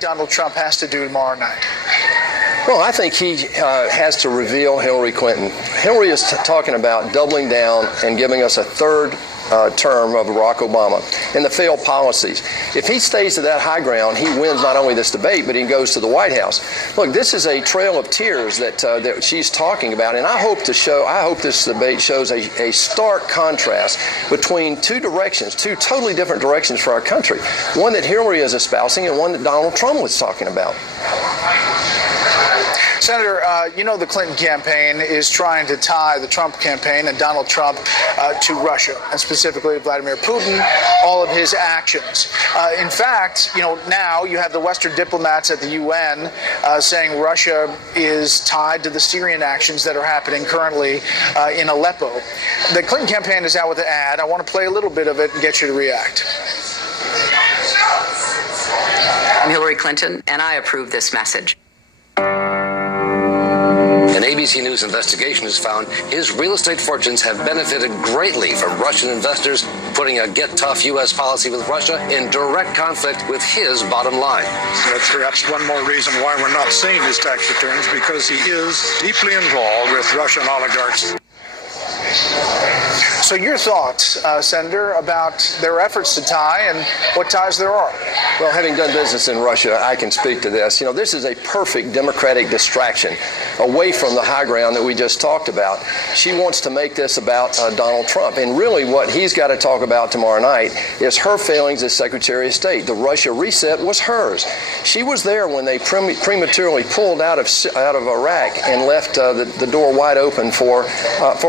Donald Trump has to do tomorrow night? Well, I think he has to reveal Hillary Clinton. Hillary is talking about doubling down and giving us a third term of Barack Obama and the failed policies. If he stays to that high ground, he wins not only this debate, but he goes to the White House. Look, this is a trail of tears that she's talking about, and I hope this debate shows a stark contrast between two directions, two totally different directions for our country. One that Hillary is espousing and one that Donald Trump was talking about. Senator, you know the Clinton campaign is trying to tie the Trump campaign and Donald Trump to Russia, and specifically Vladimir Putin, all of his actions. In fact, you know, now you have the Western diplomats at the UN saying Russia is tied to the Syrian actions that are happening currently in Aleppo. The Clinton campaign is out with an ad. I want to play a little bit of it and get you to react. I'm Hillary Clinton, and I approve this message. An ABC News investigation has found his real estate fortunes have benefited greatly from Russian investors, putting a get-tough U.S. policy with Russia in direct conflict with his bottom line. That's perhaps one more reason why we're not seeing his tax returns, because he is deeply involved with Russian oligarchs. So your thoughts, Senator, about their efforts to tie and what ties there are? Well, having done business in Russia, I can speak to this. You know, this is a perfect Democratic distraction away from the high ground that we just talked about. She wants to make this about Donald Trump. And really what he's got to talk about tomorrow night is her failings as Secretary of State. The Russia reset was hers. She was there when they prematurely pulled out of Iraq and left the door wide open for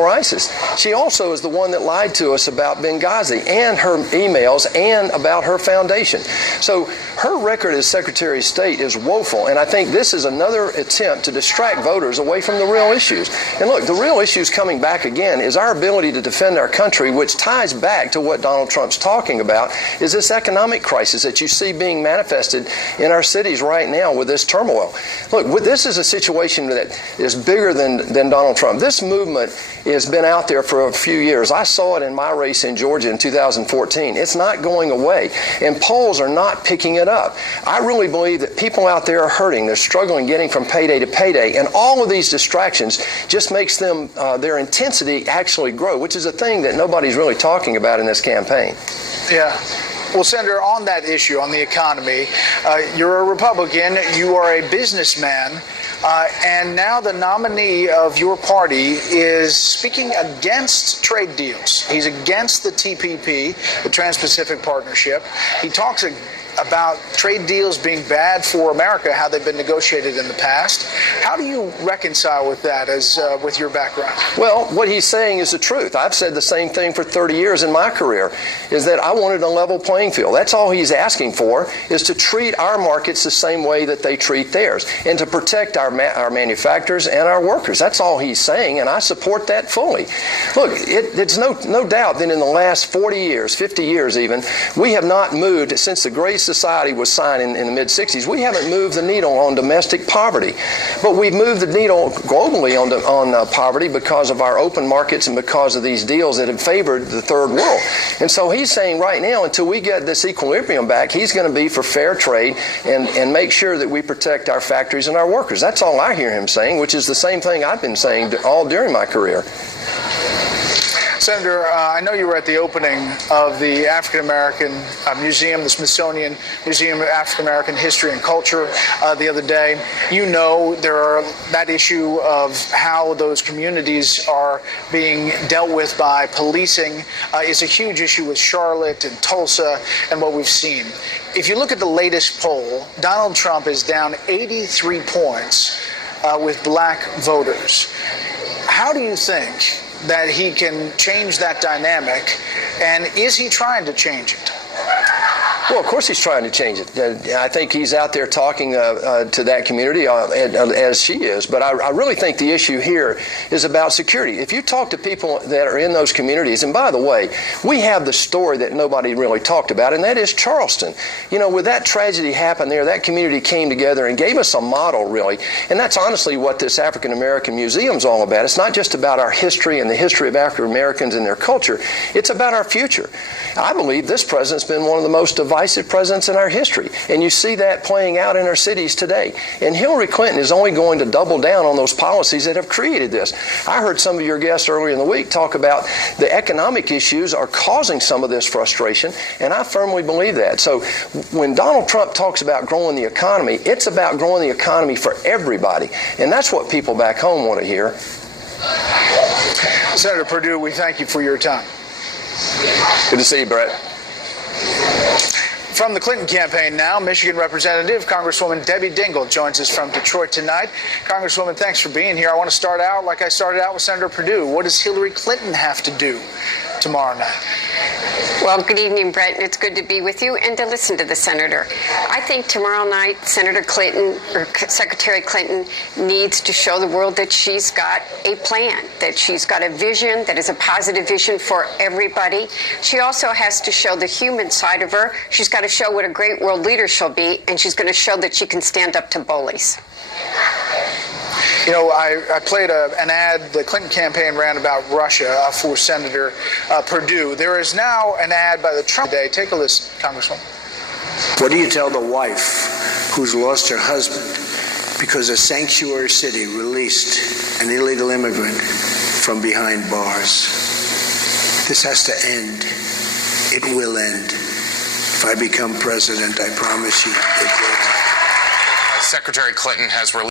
ISIS. She also is the one that lied to us about Benghazi and her emails and about her foundation. So her record as Secretary of State is woeful, and I think this is another attempt to distract voters away from the real issues. And look, the real issues coming back again is our ability to defend our country, which ties back to what Donald Trump's talking about, is this economic crisis that you see being manifested in our cities right now with this turmoil. Look, this is a situation that is bigger than Donald Trump. This movement has been out there for a few years. I saw it in my race in Georgia in 2014. It's not going away, and polls are not picking it up. I really believe that people out there are hurting. They're struggling getting from payday to payday, and all of these distractions just makes them their intensity actually grow, which is a thing that nobody's really talking about in this campaign. Yeah. Well, Senator, on that issue, on the economy, you're a Republican, you are a businessman, and now the nominee of your party is speaking against trade deals. He's against the TPP, the Trans-Pacific Partnership. He talks about trade deals being bad for America, how they've been negotiated in the past. How do you reconcile with that as with your background? Well, what he's saying is the truth. I've said the same thing for 30 years in my career, is that I wanted a level playing field. That's all he's asking for, is to treat our markets the same way that they treat theirs, and to protect our manufacturers and our workers. That's all he's saying, and I support that fully. Look, it's no doubt that in the last 40 years, 50 years even, we have not moved since the Great Society was signed in the mid-'60s. We haven't moved the needle on domestic poverty, but we've moved the needle globally on poverty because of our open markets and because of these deals that have favored the third world. And so he's saying right now, until we get this equilibrium back, he's going to be for fair trade and make sure that we protect our factories and our workers. That's all I hear him saying, which is the same thing I've been saying all during my career. Senator, I know you were at the opening of the African American Museum, the Smithsonian Museum of African American History and Culture the other day. You know that issue of how those communities are being dealt with by policing is a huge issue with Charlotte and Tulsa and what we've seen. If you look at the latest poll, Donald Trump is down 83 points with black voters. How do you think that he can change that dynamic, and is he trying to change it? Well, of course he's trying to change it. I think he's out there talking to that community as she is. But I really think the issue here is about security. If you talk to people that are in those communities, and by the way, we have the story that nobody really talked about, and that is Charleston. You know, with that tragedy happened there, that community came together and gave us a model, really. And that's honestly what this African American Museum is all about. It's not just about our history and the history of African Americans and their culture. It's about our future. I believe this president's been one of the most divisive divisive presidents in our history. And you see that playing out in our cities today. And Hillary Clinton is only going to double down on those policies that have created this. I heard some of your guests earlier in the week talk about the economic issues are causing some of this frustration, and I firmly believe that. So when Donald Trump talks about growing the economy, it's about growing the economy for everybody. And that's what people back home want to hear. Senator Perdue, we thank you for your time. Good to see you, Brett. From the Clinton campaign now, Michigan Representative Congresswoman Debbie Dingell joins us from Detroit tonight. Congresswoman, thanks for being here. I want to start out like I started out with Senator Perdue. What does Hillary Clinton have to do tomorrow night? Well, good evening, Brett, and it's good to be with you and to listen to the senator. I think tomorrow night, Senator Clinton, or Secretary Clinton, needs to show the world that she's got a plan, that she's got a vision that is a positive vision for everybody. She also has to show the human side of her. She's got to show what a great world leader she'll be, and she's going to show that she can stand up to bullies. You know, I played an ad the Clinton campaign ran about Russia for Senator Perdue. There is now an ad by the Trump today. Take a listen, Congresswoman. What do you tell the wife who's lost her husband because a sanctuary city released an illegal immigrant from behind bars? This has to end. It will end. If I become president, I promise you it will. Secretary Clinton has released